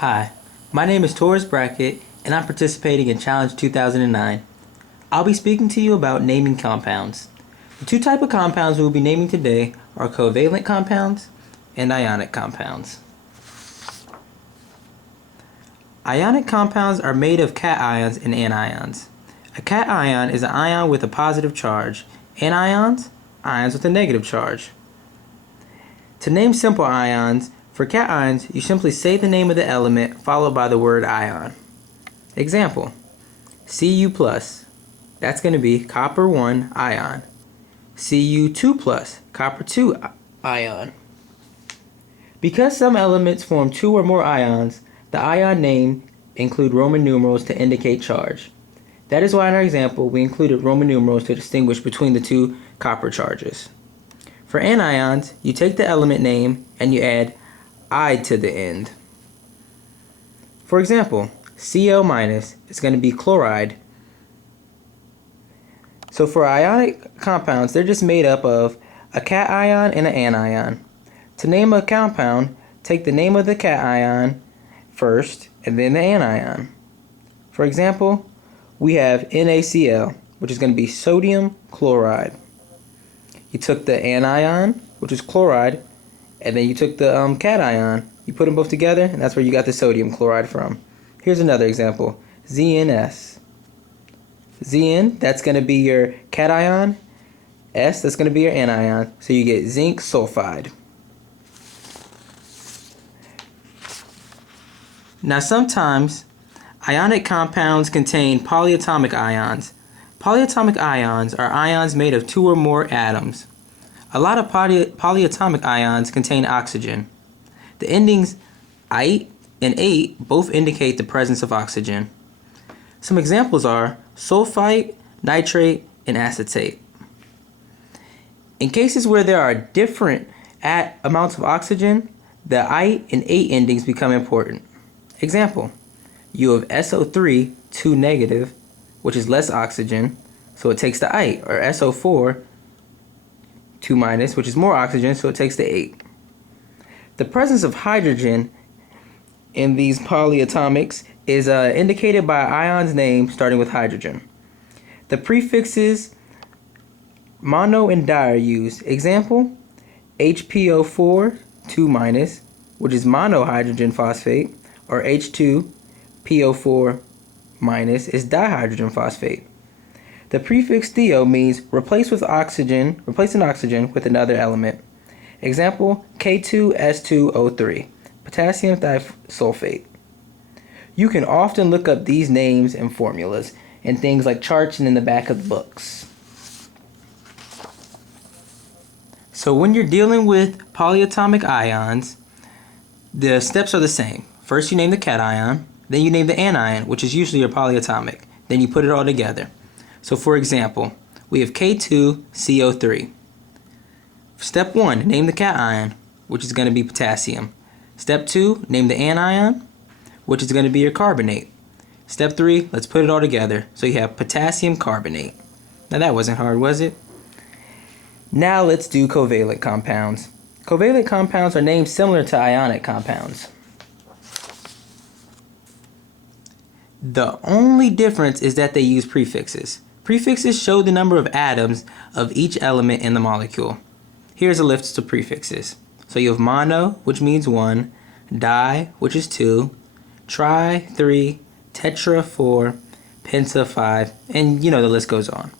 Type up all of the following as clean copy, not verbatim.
Hi, my name is Taurus Brackett, and I'm participating in Challenge 2009. I'll be speaking to you about naming compounds. The two types of compounds we will be naming today are covalent compounds and ionic compounds. Ionic compounds are made of cations and anions. A cation is an ion with a positive charge. Anions, ions with a negative charge. To name simple ions, for cations, you simply say the name of the element followed by the word ion. Example, Cu+, that's going to be copper 1 ion. Cu2+, copper 2 ion. Because some elements form two or more ions, the ion name include Roman numerals to indicate charge. That is why in our example we included Roman numerals to distinguish between the two copper charges. For anions, you take the element name and you add I to the end. For example, Cl- is going to be chloride. So for ionic compounds, they're just made up of a cation and an anion. To name a compound, take the name of the cation first and then the anion. For example, we have NaCl, which is going to be sodium chloride. You took the anion, which is chloride, and then you took the cation. You put them both together, and that's where you got the sodium chloride from. Here's another example. ZnS. Zn, that's going to be your cation. S, that's going to be your anion. So you get zinc sulfide. Now sometimes, ionic compounds contain polyatomic ions. Polyatomic ions are ions made of two or more atoms. A lot of polyatomic ions contain oxygen. The endings "ite" and "ate" both indicate the presence of oxygen. Some examples are sulfite, nitrate, and acetate. In cases where there are different amounts of oxygen, the "ite" and "ate" endings become important. Example, you have SO3, 2 negative, which is less oxygen, so it takes the "ite," or SO4, 2 minus, which is more oxygen, so it takes the 8. The presence of hydrogen in these polyatomics is indicated by an ion's name starting with hydrogen. The prefixes mono and di are used. Example, HPO4, 2 minus, which is monohydrogen phosphate, or H2PO4 minus is dihydrogen phosphate. The prefix theo means replace an oxygen with another element. Example, K2S2O3, potassium disulfate. You can often look up these names and formulas in things like charts and in the back of the books. So when you're dealing with polyatomic ions, the steps are the same. First you name the cation, then you name the anion, which is usually your polyatomic. Then you put it all together. So for example, we have K2CO3. Step 1, name the cation, which is going to be potassium. Step 2, name the anion, which is going to be your carbonate. Step 3, let's put it all together. So you have potassium carbonate. Now that wasn't hard, was it? Now let's do covalent compounds. Covalent compounds are named similar to ionic compounds. The only difference is that they use prefixes. Prefixes show the number of atoms of each element in the molecule. Here's a list of prefixes. So you have mono, which means 1, di, which is 2, tri, 3, tetra, 4, penta, 5, and the list goes on.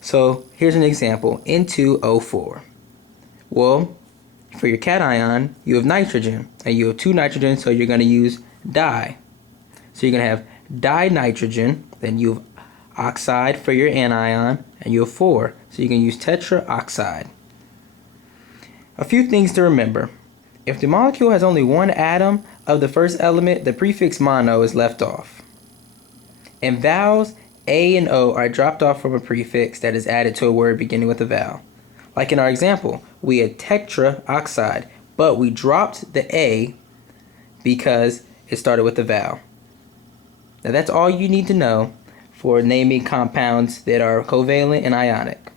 So here's an example, N2O4. Well, for your cation, you have nitrogen, and you have 2 nitrogen, so you're going to use di. So you're going to have dinitrogen, then you have oxide for your anion, and you have 4, so you can use tetraoxide. A few things to remember. If the molecule has only one atom of the first element, the prefix mono is left off. And vowels A and O are dropped off from a prefix that is added to a word beginning with a vowel. Like in our example, we had tetraoxide, but we dropped the A because it started with a vowel. Now that's all you need to know for naming compounds that are covalent and ionic.